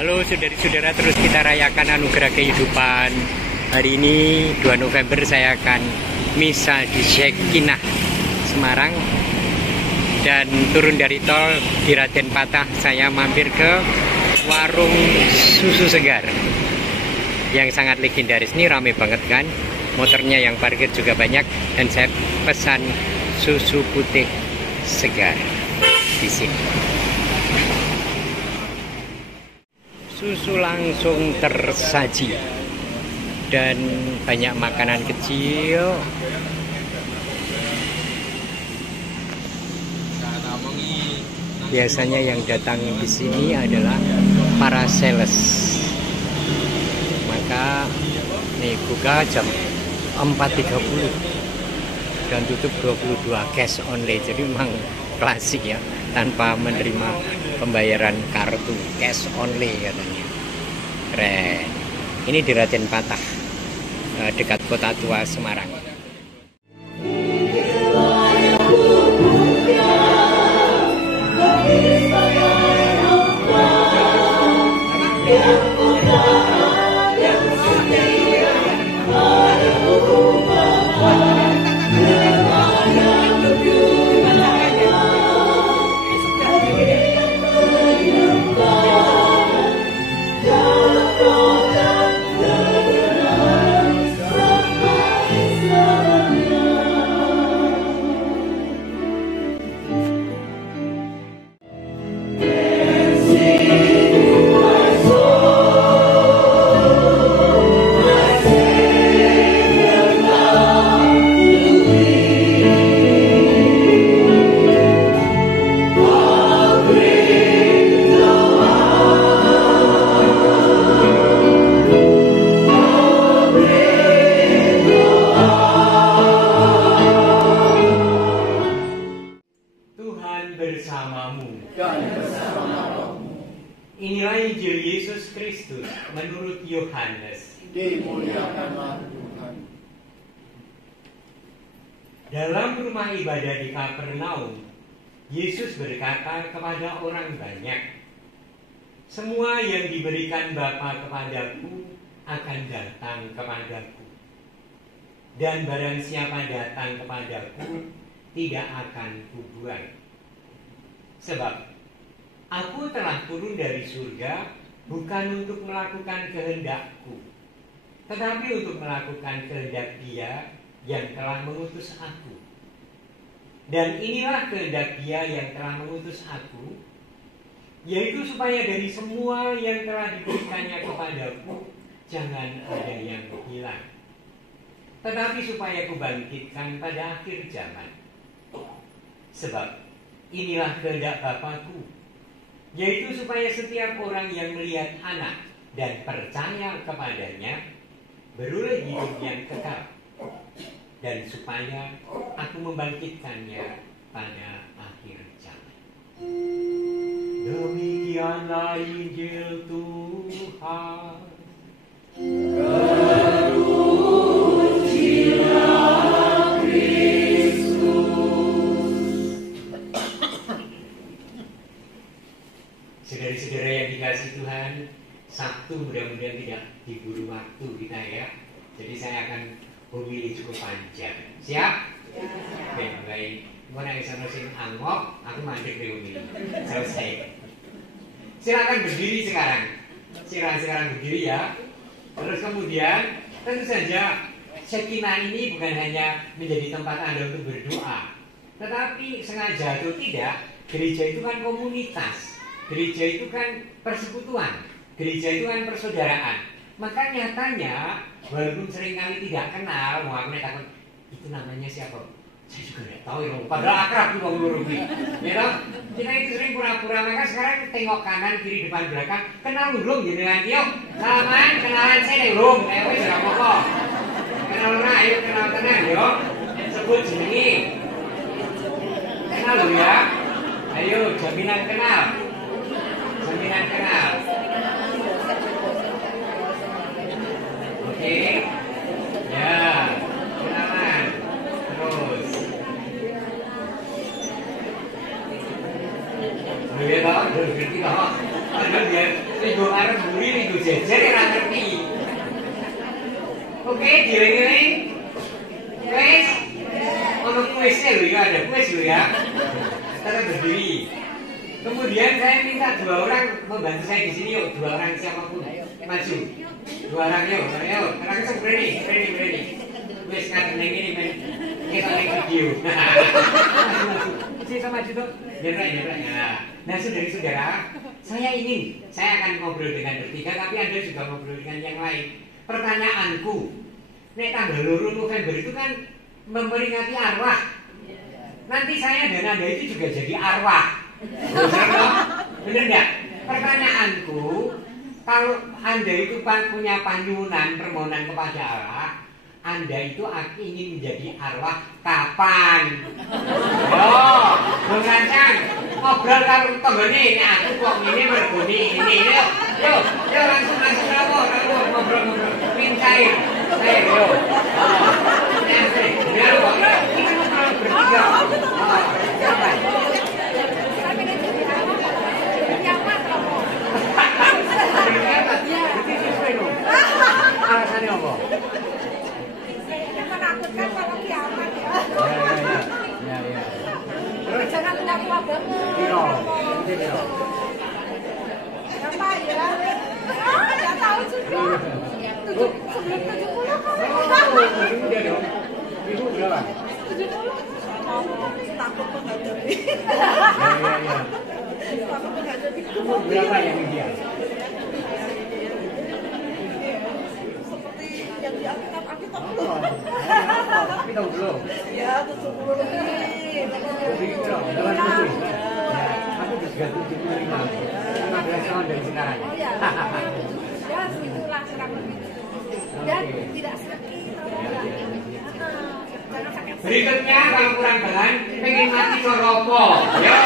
Halo saudari-saudara, terus kita rayakan anugerah kehidupan. Hari ini 2 November saya akan misa di Shekinah Semarang. Dan turun dari tol di Raden Patah, saya mampir ke warung susu segar yang sangat legendaris. Ini rame banget kan, motornya yang parkir juga banyak. Dan saya pesan susu putih segar di sini. Susu langsung tersaji dan banyak makanan kecil. Biasanya yang datang di sini adalah para sales. Maka nih buka jam 4.30 dan tutup 22, cash only. Jadi memang klasik ya, tanpa menerima pembayaran kartu, cash only katanya. Keren. Ini di Raden Patah, dekat Kota Tua Semarang. Inilah Injil Yesus Kristus menurut Yohanes. Dimuliakanlah Tuhan. Dalam rumah ibadah di Kapernaum, Yesus berkata kepada orang banyak, "Semua yang diberikan Bapa kepadaku akan datang kepadaku. Dan barang siapa datang kepadaku, tidak akan kubuang. Sebab Aku telah turun dari surga bukan untuk melakukan kehendakku, tetapi untuk melakukan kehendak Dia yang telah mengutus aku. Dan inilah kehendak Dia yang telah mengutus aku, yaitu supaya dari semua yang telah diberikannya kepadaku, jangan ada yang hilang, tetapi supaya kubangkitkan pada akhir zaman. Sebab inilah kehendak Bapa-Ku, yaitu supaya setiap orang yang melihat Anak dan percaya kepadanya beroleh hidup yang kekal, dan supaya aku membangkitkannya pada akhir zaman." Demikianlah Injil Tuhan. Saudara-saudara yang dikasih Tuhan, Sabtu mudah-mudahan tidak diburu waktu kita ya. Jadi saya akan memilih cukup panjang. Siap? Ya. Oke, baik. Mau nangis sama sing angok, aku mandek di umil. Selesai. Silakan berdiri sekarang. Silakan berdiri ya. Terus kemudian, tentu saja Shekinah ini bukan hanya menjadi tempat Anda untuk berdoa, tetapi sengaja atau tidak, gereja itu kan komunitas. Gereja itu kan persekutuan, gereja itu kan persaudaraan. Maka nyatanya, walaupun seringkali tidak kenal, mau aku takut itu namanya siapa? Saya juga tidak tahu ya, padahal akrab tuh bang Lurubi. Ya, kita itu sering pura-pura. Maka sekarang tengok kanan, kiri, depan, belakang. Kenal belum jenengan? Yuk, salaman, kenalan saya deh belum. Wes enggak apa-apa. Kenal lah, ayo kenal tenang yuk. Sebut jenengi. Kenal lo ya. Ayo, jaminan kenal. Jaminan kenal. Oke. Ya, kenalan. Terus. Ya toh, ngerti toh. Padahal dia minggu arep buri minggu jejer ora ngerti. Oke, dieling-eling. Kuis. Ono kuisnya lho ya, ada kuis lho ya. Tetap berdiri. Kemudian saya minta 2 orang membantu saya di sini yuk, 2 orang siapapun maju. 2 orang yuk, langsung berani. Kuis kadang ini men. Kita lagi video. Maju. Maju tuh. Nyebrang. Nah, saudara-saudara, saya akan ngobrol dengan bertiga, tapi Anda juga ngobrol dengan yang lain. Pertanyaanku, nek tanggal 2 November itu kan memperingati arwah. Nanti saya dan Anda itu juga jadi arwah. Bener enggak? Pertanyaanku, kalau Anda itu punya permohonan kepada Allah, Anda itu ingin menjadi arwah kapan? Yo, Bung Rancang, ngobrol karo tanggane nek aku kok ngene mergoni ini. Yo langsung ngobrol. Pintai. Saya yo. Ya, kita ngobrol bertiga. Siapa? Alasannya apa? Menakutkan kalau kiamat ya. Ya. Terus jangan tua banget. Iya. Apa ya? Nggak tahu juga. Sebelum 70 kan? Udah dong. Ibu berapa? 70. Takut menghadapi. Iya. Takut menghadapi. Umur berapa yang ideal? Seperti yang di Alkitab belum. Tapi tahu belum? Ya, 70 lebih. Aku juga 75. 15 tahun dari sekarang. Oh ya. Ya, segitulah kurang lebih. Dan tidak sakit. Jangan sakit. Berikutnya kalau kurang bahan, pengen mati koropo. Yo,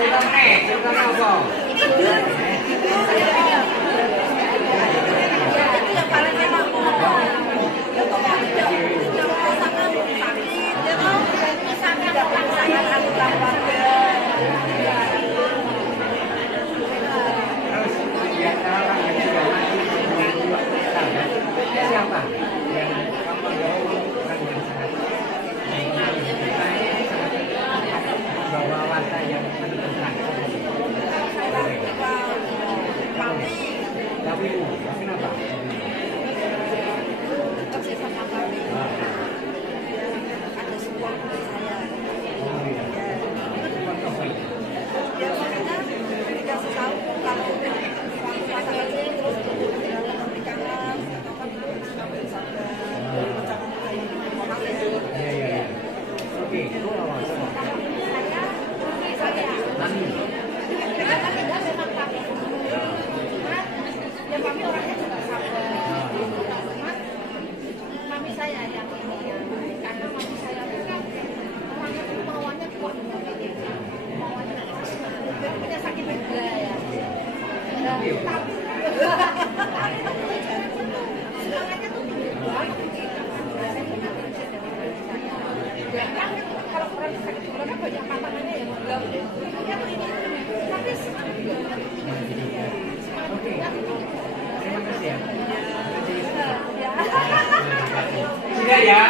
cerita apa? Itu yang paling enak. Siapa? Yang kamu bawa warta yang menentukan. Tapi kenapa? Ada sebuah saya. Oh iya. Ya makanya dikasih tahu kalau pasangan ini terus dalam pernikahan atau kan sampai sabar jangan orang ya. Iya. Oke, itu awal sama. Saya Amin. kita kan tidak memang kami cuma ya kami orangnya juga sabar cuma kami saya yang ini karena kami saya itu kan orangnya tuh mauannya kuat mauannya punya sakit gula ya tapi semangatnya tuh kalau orang sakit gula kan banyak patangannya ya tapi semangat Oke. Terima kasih ya. Sudah ya.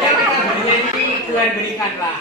Ya kita bernyanyi Tuhan berikanlah.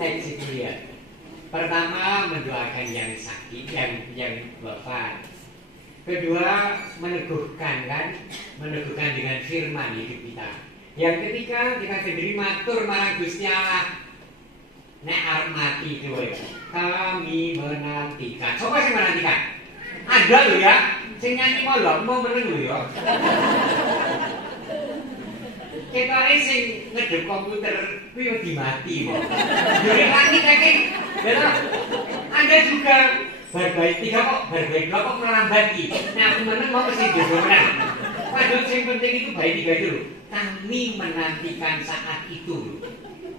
teks itu ya. Pertama mendoakan yang sakit, yang wafat. Kedua meneguhkan dengan firman hidup kita. Yang ketiga kita sendiri matur marang Gusti Allah. Nek arep mati kowe, kami menantikan. Coba sing menantikan. Ada lho ya, sing nyanyi mau meneng lho ya. Kita sing ngedep komputer kuwi wedi mati kok. Jadi mati saking. Anda juga berbaik tiga kok, berbaik dua kok melambat iki. Nah, aku meneng mau mesti dodoran. Padahal yang penting itu baik tiga itu. Kami menantikan saat itu.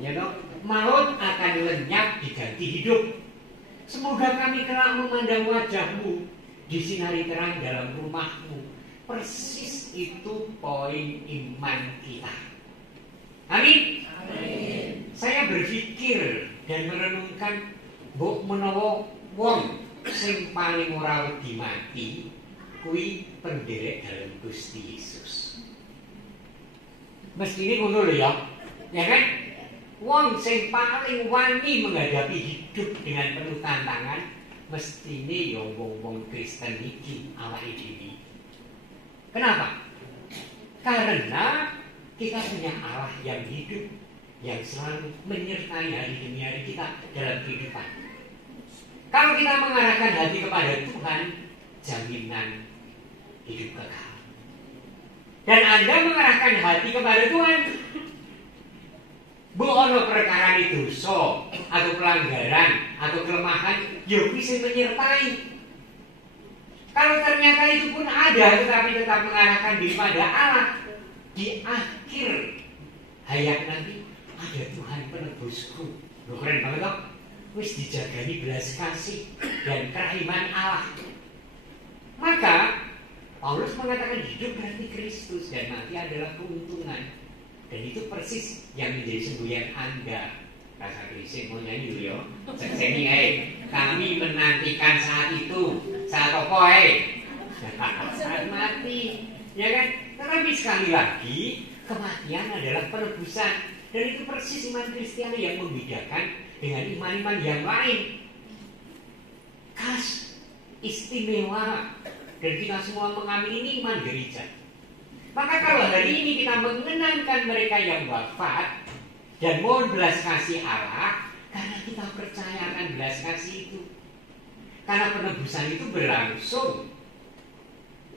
Ya toh, maut akan lenyap diganti hidup. Semoga kami kelak memandang wajahmu disinari terang dalam rumahmu. Persis itu poin iman kita. Amin. Amin. Saya berpikir dan merenungkan mbok menawa wong sing paling ora wedi mati kuwi penderek dalam Gusti Yesus. Mestine ngono lho ya. Ya kan? Wong sing paling wani menghadapi hidup dengan penuh tantangan mestine ya wong-wong Kristen iki awake dhewe. Kenapa? Karena kita punya Allah yang hidup, yang selalu menyertai hari demi hari kita dalam kehidupan. Kalau kita mengarahkan hati kepada Tuhan, jaminan hidup kekal. Dan Anda mengarahkan hati kepada Tuhan, bu ono perkara itu dosa atau pelanggaran atau kelemahan, yo bisa menyertai. Kalau ternyata itu pun ada, tetapi tetap mengarahkan diri pada Allah, di akhir hayat nanti ada Tuhan penebusku. Loh, keren banget toh? Wis dijagani belas kasih dan kerahiman Allah. Maka Paulus mengatakan hidup berarti Kristus dan mati adalah keuntungan. Dan itu persis yang menjadi semboyan Anda. Rasa Kristus mau nyanyi dulu ya. Sekseni kami menantikan saat itu. Saat apa saat mati. Ya kan? Tetapi sekali lagi kematian adalah penebusan. Dan itu persis iman Kristiani yang membedakan dengan iman-iman yang lain. Khas, istimewa. Dan kita semua mengamini iman gereja. Maka kalau hari ini kita mengenangkan mereka yang wafat dan mohon belas kasih Allah, karena kita percaya akan belas kasih itu. Karena penebusan itu berlangsung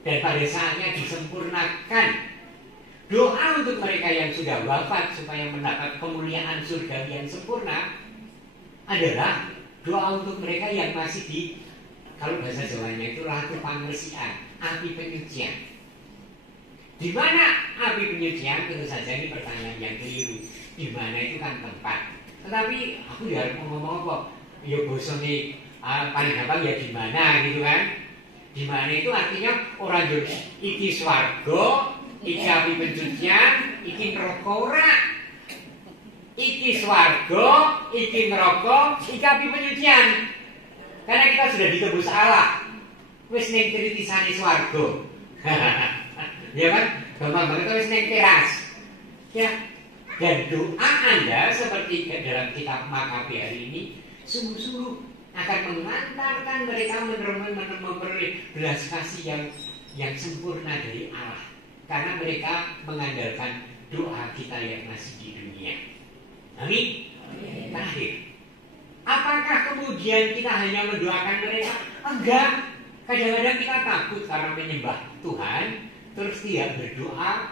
dan pada saatnya disempurnakan. Doa untuk mereka yang sudah wafat supaya mendapat kemuliaan surga yang sempurna adalah doa untuk mereka yang masih di, kalau bahasa Jawanya itu ratu pangresian, api penyucian. Di mana api penyucian? Tentu saja ini pertanyaan yang keliru. Di mana itu kan tempat. Tetapi aku ya harus ngomong apa? Ya bosone paling gampang ya di mana gitu kan? Di mana itu artinya orang yo iki swarga, iki api pencucian, iki neraka ora. Iki swarga, iki neraka, iki api penyucian. Karena kita sudah ditebus Allah. Wis ning tritisane swarga. Ya kan? Gampang banget wis ning teras. Ya. Dan doa Anda seperti dalam kitab Makabe hari ini sungguh-sungguh akan mengantarkan mereka memperoleh belas kasih yang sempurna dari Allah. Karena mereka mengandalkan doa kita yang masih di dunia. Amin. Terakhir, apakah kemudian kita hanya mendoakan mereka? Enggak. Kadang-kadang kita takut karena menyembah Tuhan, terus tidak berdoa,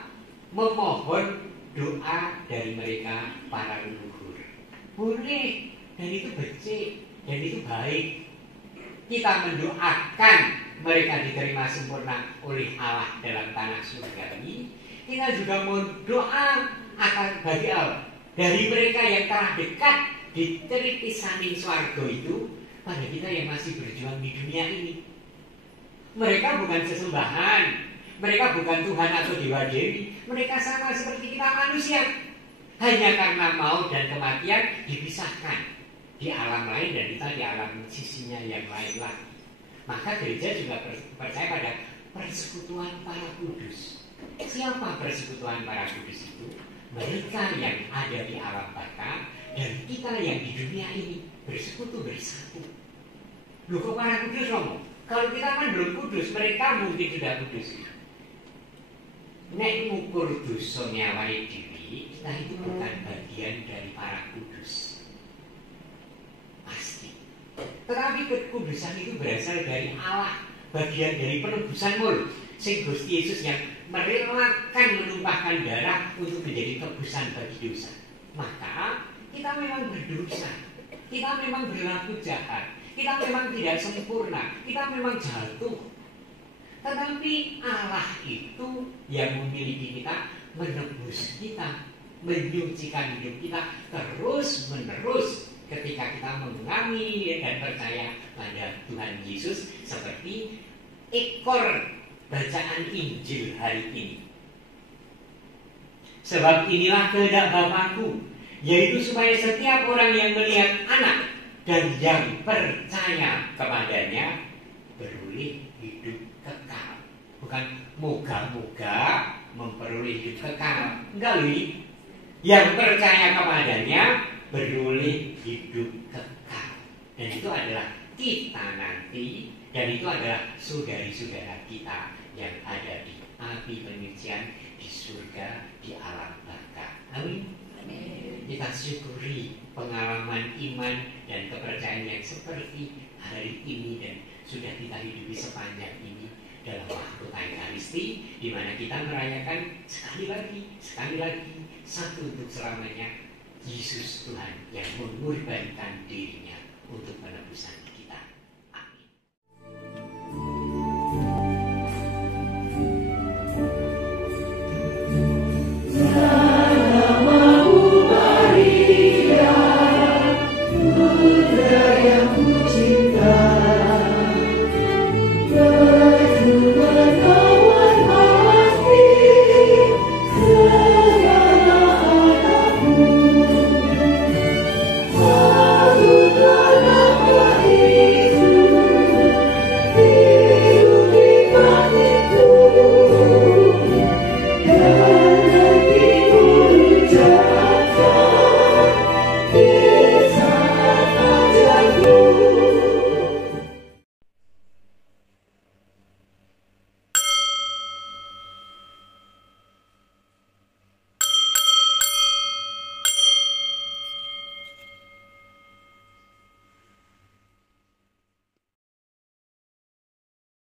memohon doa dari mereka para leluhur. Boleh, dan itu becik, dan itu baik. Kita mendoakan mereka diterima sempurna oleh Allah dalam tanah surga ini. Kita juga mau doa akan bagi Allah dari mereka yang telah dekat di tritisaning swarga itu pada kita yang masih berjuang di dunia ini. Mereka bukan sesembahan, mereka bukan Tuhan atau dewa dewi, mereka sama seperti kita manusia. Hanya karena maut dan kematian dipisahkan di alam lain dan kita di alam sisinya yang lain lagi. Maka gereja juga percaya pada persekutuan para kudus. Siapa persekutuan para kudus itu? Mereka yang ada di alam baka Dan kita yang di dunia ini bersekutu bersatu. Loh kok para kudus ngomong? Kalau kita kan belum kudus, mereka mungkin tidak kudus. Nek ngukur dosanya awake dhewe, kita itu bukan bagian dari para kudus. Pasti. Tetapi kekudusan itu berasal dari Allah, bagian dari penebusan mul. Sing Gusti Yesus yang merelakan menumpahkan darah untuk menjadi tebusan bagi dosa. Maka kita memang berdosa, kita memang berlaku jahat, kita memang tidak sempurna, kita memang jatuh. Tetapi Allah itu yang memiliki kita, menebus kita, menyucikan hidup kita terus menerus ketika kita mengimani dan percaya pada Tuhan Yesus, seperti ekor bacaan Injil hari ini. Sebab inilah kehendak Bapa-Ku, yaitu supaya setiap orang yang melihat Anak dan yang percaya kepadanya beroleh hidup kekal. Bukan moga-moga memperoleh hidup kekal. Enggak, Lui. Yang percaya kepadanya beroleh hidup kekal. Dan itu adalah kita nanti, dan itu adalah saudari-saudara kita yang ada di api penyucian, di surga, di alam baka. Amin. Kita syukuri pengalaman iman dan kepercayaan yang seperti hari ini dan sudah kita hidupi sepanjang ini dalam waktu Ekaristi, di mana kita merayakan sekali lagi satu untuk selamanya Yesus Tuhan yang mengorbankan